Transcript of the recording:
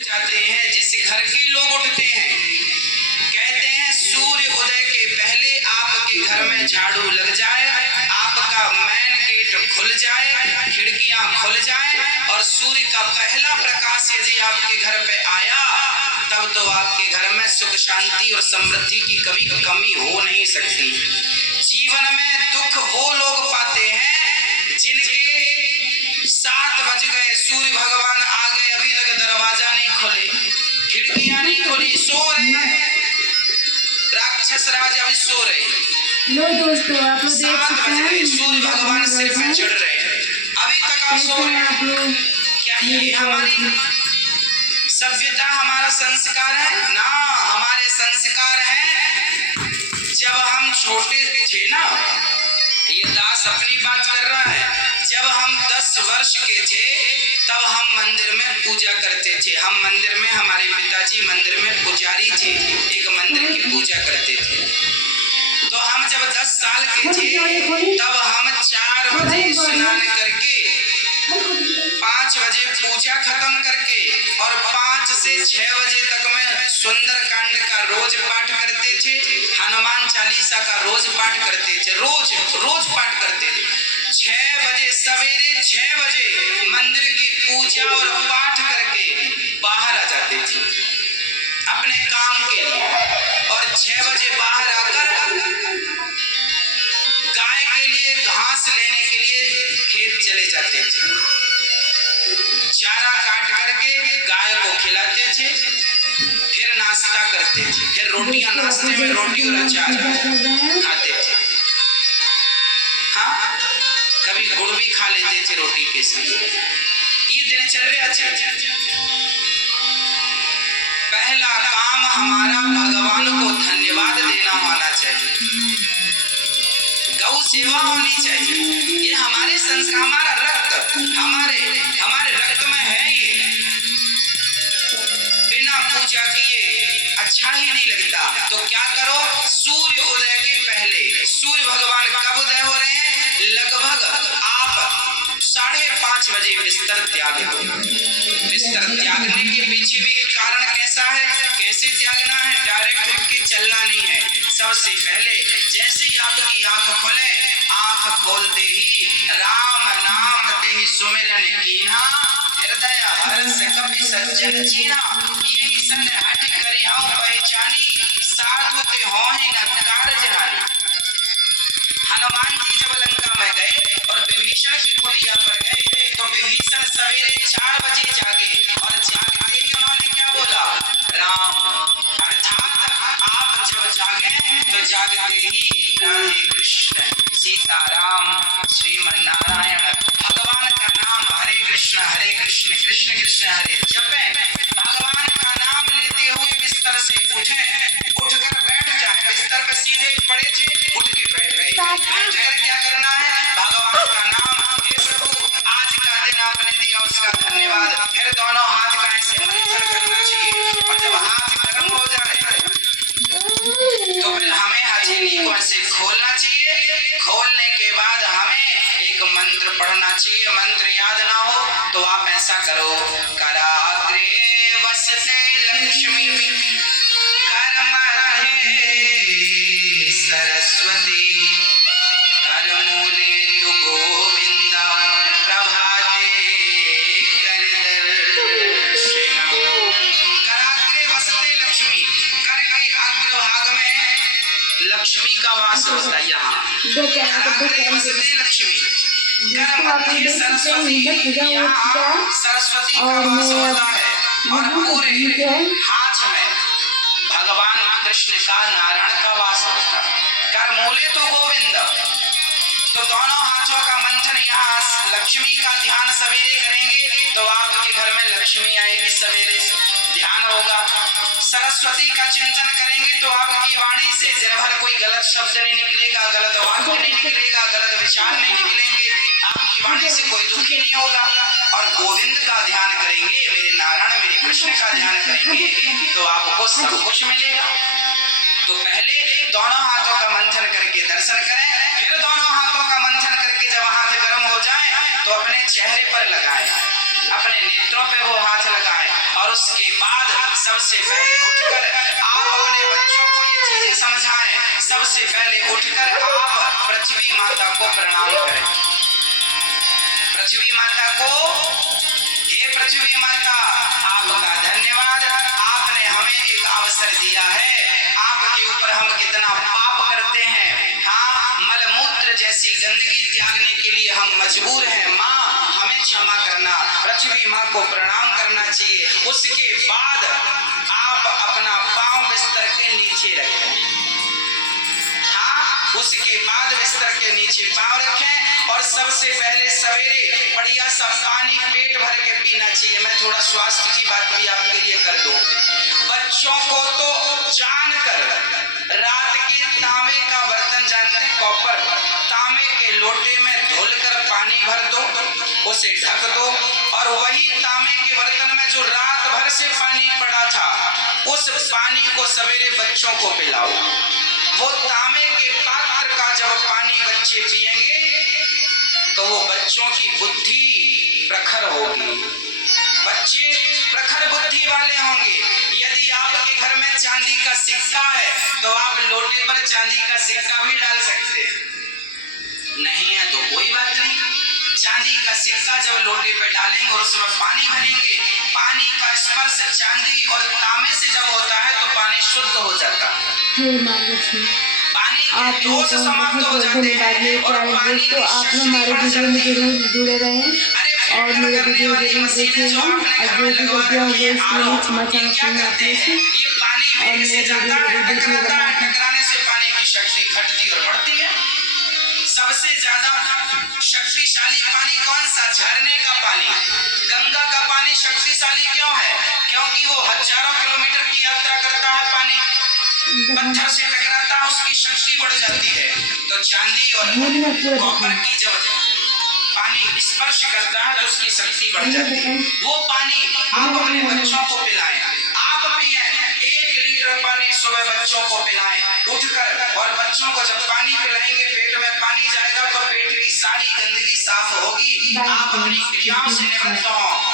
जाते हैं, जिस घर के लोग उठते हैं, कहते हैं सूर्य उदय के पहले आपके घर में झाड़ू लग जाए, आपका मेन गेट खुल जाए, खिड़कियां खुल जाएं और सूर्य का पहला प्रकाश यदि आपके घर पे आया तब तो आपके घर में सुख शांति और समृद्धि की कभी कमी हो नहीं सकती। जीवन में दुख वो लोग पाते हैं जिनके 7 बज गए, सूर्य भगवान आ गए, अभी तक दरवाजा नहीं खुले, खिड़कियां नहीं खुली, सो रहे हैं, राक्षस राज अभी सो रहे हैं। लो दोस्तों, आप लोग देख 7 सकते बज गए, हैं सूर्य भगवान सिर पे चढ़ रहे हैं, अभी तक आप सो रहे हैं। क्या ये हमारी सभ्यता, हमारा संस्कार है? ना, हमारे संस्कार हैं जब हम छोटे थे ना, ये दास अपनी बात कर रहा है, जब हम 10 वर्ष के थे तब हम मंदिर में पूजा करते थे। हम मंदिर में, हमारे पिताजी मंदिर में पुजारी थे, एक मंदिर की पूजा करते थे। तो हम जब 10 साल के थे तब हम 4 बजे स्नान करके 5 बजे पूजा खत्म करके और 5 से 6 बजे तक में सुंदर कांड का रोज पाठ करते थे, हनुमान चालीसा का रोज पाठ करते थे, रोज पाठ करते थे। 6 बजे सवेरे 6 बजे मंदिर की पूजा और पाठ करके बाहर आ जाते थे अपने काम के लिए, और 6 बजे बाहर आकर गाय के लिए घास लेने के लिए खेत चले जाते थे, चारा काट करके गाय को खिलाते थे, फिर नाश्ता करते थे, फिर रोटियां, नाश्ते में रोटी और अचार खाते थे। हाँ, कभी गुड़ भी खा लेते थे रोटी के संग। ये दिनचर्या थी। पहला काम हमारा भगवान को धन्यवाद देना होना चाहिए, गौ सेवा होनी चाहिए। ये हमारे संस्कार, हमारा रक्त, हमारे रक्त में है। ये बिना पूजा किए अच्छा ही नहीं लगता। तो क्या करो, सूर्य उदय के पहले, सूर्य भगवान कब उदय हो रहे हैं? लगभग आप 5:30 बजे बिस्तर त्याग दो। बिस्तर त्यागने के पीछे भी कारण कैसा है, कैसे त्यागना है? डायरेक्ट उठ के चलना नहीं है। सबसे पहले जैसे ही आपकी आंख खुले, आंख खोलते ही राम नाम ते सुमिरन कीना, हृदय हर्ष कपि सज्जन चीना, यही सन हट करी हूँ पहचानी, साधु ते होहि न कारज हानि। हनुमान जी जब लंका में गए और विभीषण की कुटिया पर गए तो विभीषण सवेरे 4 बजे जागे, और जागते ही उन्होंने क्या बोला? राम। अर्थात आप जब जागे तो जागते ही राधे कृष्ण, सीताराम, श्रीमन नारायण, भगवान का नाम हरे कृष्ण कृष्ण कृष्ण हरे जपें, भगवान का नाम लेते हुए बिस्तर से उठें, उठकर बैठ जाएं। बिस्तर पर सीधे पड़े थे, उठ के बैठ गए, बैठ कर क्या करना है? भगवान का नाम, हे प्रभु आज का दिन आपने दिया उसका धन्यवाद। फिर दोनों हाथ का ऐसे मंथन करना चाहिए, और जब हाथ गर्म हो जाए तो फिर हमें हथेली को ऐसे खोलना चाहिए। खोलने के बाद हमें एक मंत्र पढ़ना चाहिए। मंत्र याद ना हो तो आप ऐसा करो, कराग्रे वसते लक्ष्मी, कर मध्य सरस्वती, कर मूले तु गोविंदा, प्रभाते कर दर्शनम। कराग्रे वसते लक्ष्मी, कर के अग्रभाग में लक्ष्मी का वास होता है। यहाँ कराग्रे वसते लक्ष्मी, कर मध्य सरस्वती, यहाँ सरस्वती का वास होता है, और पूरे हाथ में भगवान कृष्ण का, नारायण का वास होता है। कर मूले तो गोविंद, तो दोनों हाथों का मंथन, यहाँ लक्ष्मी का ध्यान सवेरे करेंगे तो आपके घर में लक्ष्मी आएगी, सवेरे ध्यान होगा। सरस्वती का चिंतन करेंगे तो आपकी वाणी से दिन भर कोई गलत शब्द नहीं निकलेगा, गलत वाक्य नहीं निकलेगा, गलत विचार नहीं निकलेंगे, आपकी वाणी से कोई दुखी नहीं होगा। और गोविंद का ध्यान करेंगे, मेरे नारायण, मेरे कृष्ण का ध्यान करेंगे तो आपको सब कुछ मिलेगा। तो पहले दोनों हाथों का मंथन करके दर्शन करें, फिर दोनों हाथों का मंथन करके जब हाथ गर्म हो जाए तो अपने चेहरे पर लगाएं, अपने नेत्रों पे वो हाथ लगाएं, और और उसके बाद सबसे पहले उठकर आप अपने बच्चों को ये चीजें समझाएं। सबसे पहले उठकर आप पृथ्वी माता को प्रणाम करें। पृथ्वी माता को, हे पृथ्वी माता, आपका धन्यवाद, आपने हमें एक अवसर दिया है। आपके ऊपर हम कितना पाप करते हैं, हाँ, मलमूत्र जैसी गंदगी त्यागने के लिए हम मजबूर हैं। माँ, हमें क्षमा करना। पृथ्वी माँ को प्रणाम करना चाहिए। उसके बाद आप अपना पांव बिस्तर के नीचे रखें। हाँ, उसके बाद बिस्तर के नीचे पांव रखें और सबसे पहले सवेरे बढ़िया सा पानी पेट भर के पीना चाहिए। मैं थोड़ा स्वास्थ्य की बात भी आपके लिए कर दूं। बच्चों को तो जानकर रात के तांबे का बर्तन, जानते हैं, कॉपर, तांबे के लोटे में धुलकर पानी भर दो, उसे ढक दो और वही तांबे के बर्तन में जो रात भर से पानी पड़ा था, उस पानी को सवेरे बच्चों को पिलाओ। वो तांबे के पात्र का जब पानी बच्चे पिएंगे तो वो बच्चों की बुद्धि प्रखर होगी, बच्चे प्रखर बुद्धि वाले होंगे। यदि आपके घर में चांदी का सिक्का है तो आप लोटे पर चांदी का सिक्का भी डाल सकते हैं, नहीं है तो कोई बात नहीं। चांदी का सिक्का जब लोटे पे डालेंगे और उसमें पानी भरेंगे, पानी का स्पर्श चांदी और तांबे से जब होता है तो पानी शुद्ध हो जाता है, पानी के दोष समाप्त हो जाते हैं और पानी की शक्ति बढ़ जाती है। जुड़े रहे अरे और फिल्टर मेरे करने वीडियो वाली जरूर मशीनें जो आपने घर में लगवा रखी है, आरओ, ये क्या करते हैं, ये पानी वेग से जाता है, टकराता है, टकराने से पानी की शक्ति घटती और बढ़ती है। सबसे ज्यादा शक्तिशाली पानी कौन सा? झरने का पानी। गंगा का पानी शक्तिशाली क्यों है? क्योंकि वो हजारों किलोमीटर की यात्रा करता है, पानी पत्थर से टकराता है, उसकी शक्ति बढ़ जाती है। तो चांदी और कॉपर की जब पानी स्पर्श करता है तो उसकी शक्ति बढ़ जाती है। वो पानी आप अपने बच्चों को पिलाएं, आप पिए 1 लीटर पानी सुबह बच्चों को पिलाएं उठकर। और बच्चों को जब पानी पिलाएंगे, पेट में पानी जाएगा तो पेट की सारी गंदगी साफ होगी, आप अपनी क्रियाओं से निवृत्त हों।